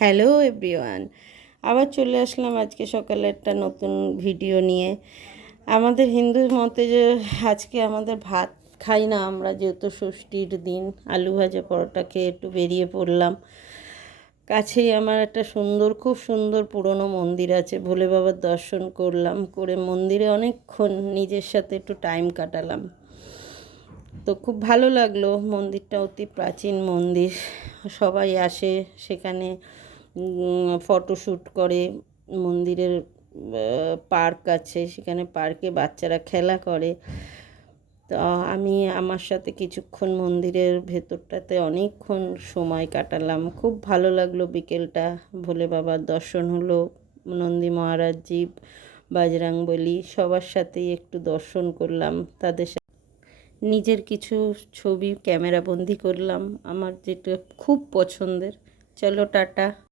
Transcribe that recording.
Hello everyone, আবার চলে আসলাম আজকে সকালে একটা নতুন ভিডিও নিয়ে। আমাদের হিন্দু মতে যে আজকে আমাদের ভাত খাই না আমরা, যেহেতু ষষ্ঠীর দিন। আলু ভাজা পরোটা খেয়ে একটু বেরিয়ে পড়লাম। কাছেই আমার একটা খুব সুন্দর পুরনো মন্দির আছে, ভোলে বাবার দর্শন করলাম। করে মন্দিরে অনেকক্ষণ নিজের সাথে একটু টাইম কাটালাম। তো খুব ভালো লাগলো। মন্দিরটা অতি প্রাচীন মন্দির, সবাই আসে সেখানে ফটোশ্যুট করে। মন্দিরের পার্ক আছে, সেখানে পার্কে বাচ্চারা খেলা করে। তো আমি আমার সাথে কিছুক্ষণ মন্দিরের ভেতরটাতে অনেকক্ষণ সময় কাটালাম। খুব ভালো লাগলো বিকেলটা। ভোলে বাবার দর্শন হলো, নন্দী মহারাজজি, বজরংবলী সবার সাথেই একটু দর্শন করলাম। তাদের নিজের কিছু ছবি ক্যামেরা বন্দি করলাম, আমার যেটা খুব পছন্দের। চলো টাটা।